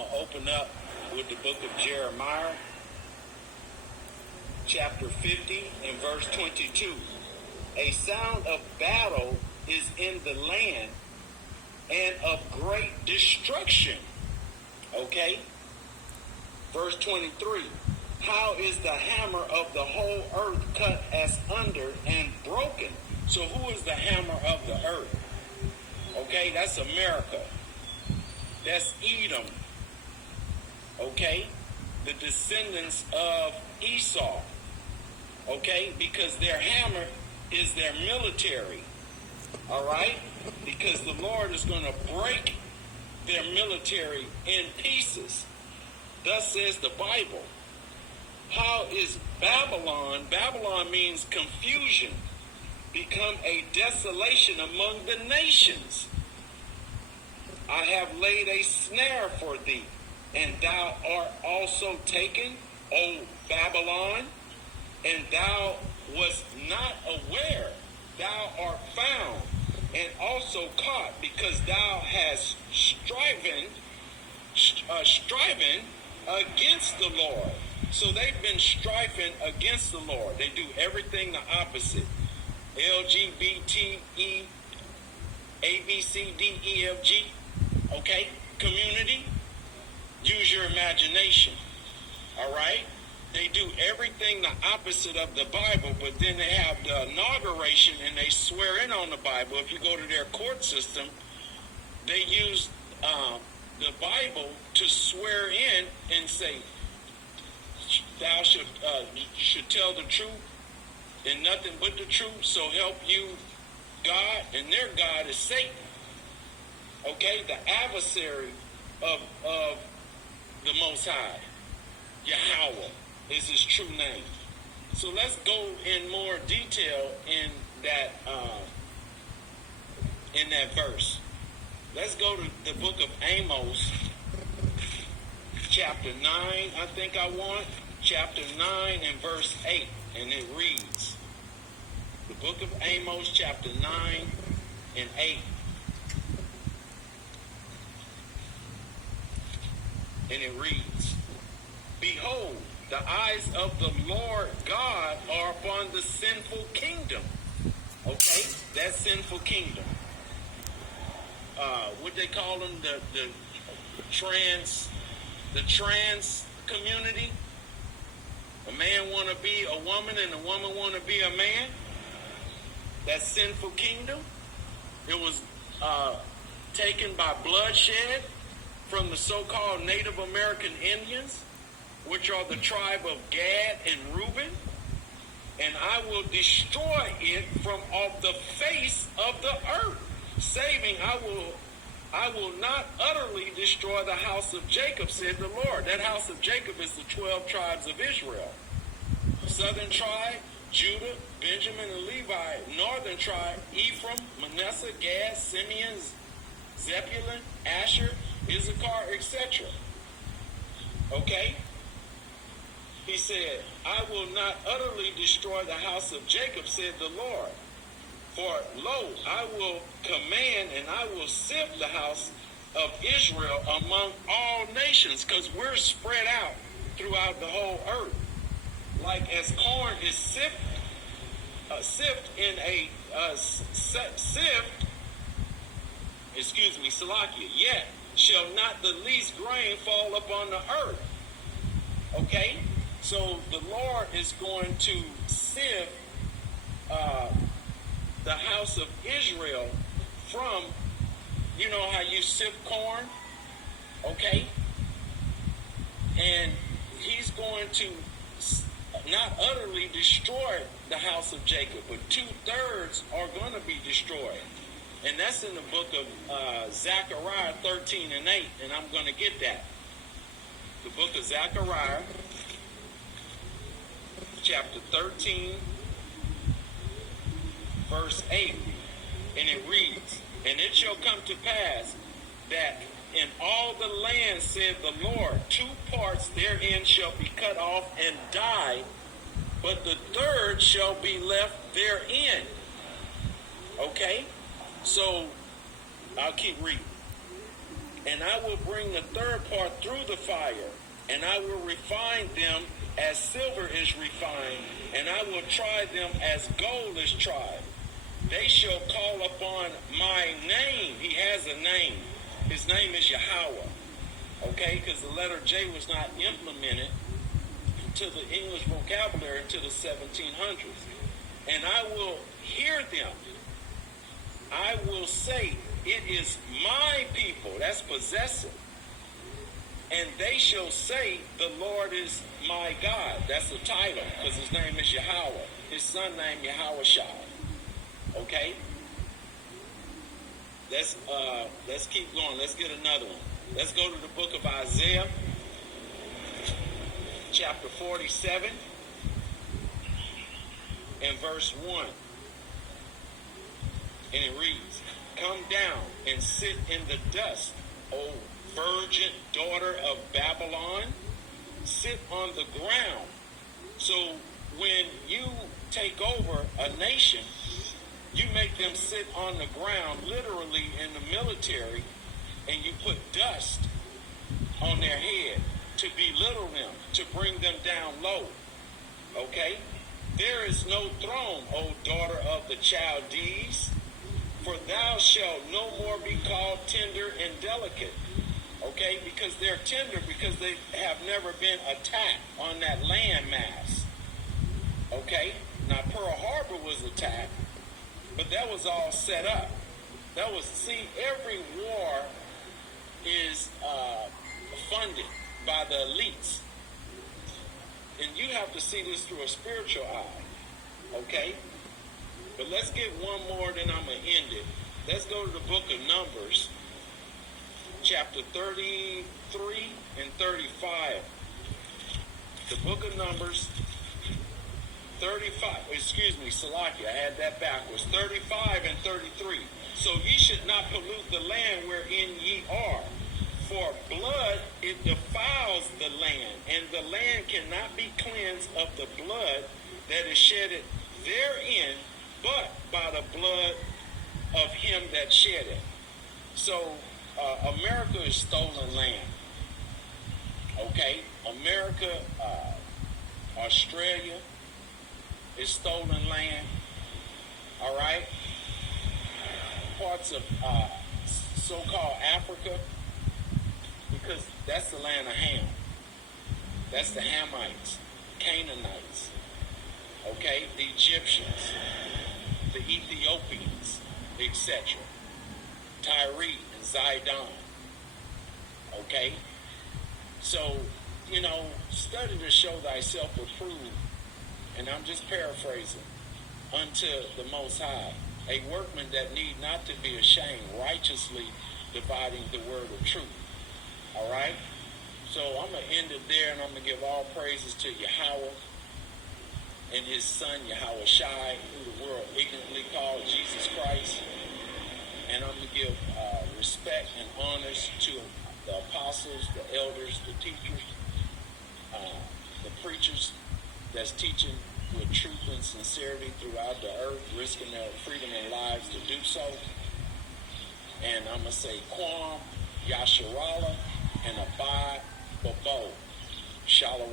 going to open up with the book of Jeremiah, chapter 50 and verse 22. A sound of battle is in the land and of great destruction. Okay? Verse 23. How is the hammer of the whole earth cut asunder and broken? So who is the hammer of the earth? Okay, that's America. That's Edom. Okay? The descendants of Esau. Okay? Because their hammer is their military. All right? Because the Lord is going to break their military in pieces. Thus says the Bible. How is Babylon? Babylon means confusion. Become a desolation among the nations. I have laid a snare for thee, and thou art also taken, O Babylon, and thou wast not aware. Thou art found, and also caught, because thou hast striven against the Lord. So they've been striving against the Lord. They do everything the opposite. LGBT, ABCDEFG. Okay? Community. Use your imagination. All right? They do everything the opposite of the Bible, but then they have the inauguration and they swear in on the Bible. If you go to their court system, they use the Bible to swear in and say, thou should tell the truth and nothing but the truth, so help you God, and their God is Satan. Okay, the adversary of the Most High, Yahweh, is his true name. So let's go in more detail in that verse. Let's go to the book of Amos, chapter 9, I think I want. Chapter 9 and verse 8. And it reads, the book of Amos, chapter 9 and 8. And it reads, behold, the eyes of the Lord God are upon the sinful kingdom. Okay, that sinful kingdom. What they call them, the trans community. A man want to be a woman and a woman want to be a man. That sinful kingdom. It was taken by bloodshed from the so-called Native American Indians, which are the tribe of Gad and Reuben. And I will destroy it from off the face of the earth. Saving, I will not utterly destroy the house of Jacob, said the Lord. That house of Jacob is the 12 tribes of Israel. Southern tribe, Judah, Benjamin, and Levi. Northern tribe, Ephraim, Manasseh, Gad, Simeon, Zebulun, Asher, Issachar, etc. Okay? He said, I will not utterly destroy the house of Jacob, said the Lord. For lo, I will command and I will sift the house of Israel among all nations, because we're spread out throughout the whole earth. Like as corn is sift in a Salakia, yet shall not the least grain fall upon the earth. Okay? So the Lord is going to sift the house of Israel from, you know how you sift corn, okay? And he's going to not utterly destroy the house of Jacob, but 2/3 are going to be destroyed. And that's in the book of Zechariah 13 and 8, and I'm going to get that. The book of Zechariah, chapter 13, verse 8, and it reads, and it shall come to pass that in all the land, said the Lord, 2 parts therein shall be cut off and die, but the third shall be left therein. Okay? So, I'll keep reading. And I will bring the third part through the fire, and I will refine them as silver is refined, and I will try them as gold is tried. They shall call upon my name. He has a name. His name is Yahweh. Okay, because the letter J was not implemented to the English vocabulary until the 1700s. And I will hear them. I will say, it is my people. That's possessive. And they shall say, the Lord is my God. That's the title, because his name is Yahweh. His son named Yahweh Shai. Okay? Let's keep going. Let's get another one. Let's go to the book of Isaiah, chapter 47, and verse 1. And it reads, come down and sit in the dust, O virgin daughter of Babylon. Sit on the ground. So when you take over a nation, you make them sit on the ground, literally in the military, and you put dust on their head to belittle them, to bring them down low. Okay? There is no throne, O daughter of the Chaldees, for thou shalt no more be called tender and delicate. Okay? Because they're tender because they have never been attacked on that land mass. Okay? Now, Pearl Harbor was attacked, but that was all set up. That was, see, every war is funded by the elites. And you have to see this through a spiritual eye. Okay? But let's get one more, then I'm going to end it. Let's go to the book of Numbers, chapter 33 and 35. The book of Numbers, 35, Salakia, I had that backwards, 35 and 33. So ye should not pollute the land wherein ye are, for blood, it defiles the land, and the land cannot be cleansed of the blood that is shedded therein, but by the blood of him that shed it. So, America is stolen land. Okay? America, Australia is stolen land. All right? Parts of so-called Africa, because that's the land of Ham. That's the Hamites, Canaanites, okay? The Egyptians, the Ethiopians, etc. Tyre and Zidon, okay? So, study to show thyself approved, and I'm just paraphrasing, unto the Most High, a workman that need not to be ashamed, righteously dividing the word of truth. All right? So I'm going to end it there, and I'm going to give all praises to Yahweh and his son, Yahweh Shai, who the world ignorantly called Jesus Christ. And I'm going to give respect and honors to the apostles, the elders, the teachers, the preachers that's teaching with truth and sincerity throughout the earth, risking their freedom and lives to do so. And I'm going to say Kwam, Yasharallah, and Abad Babo. Shalom.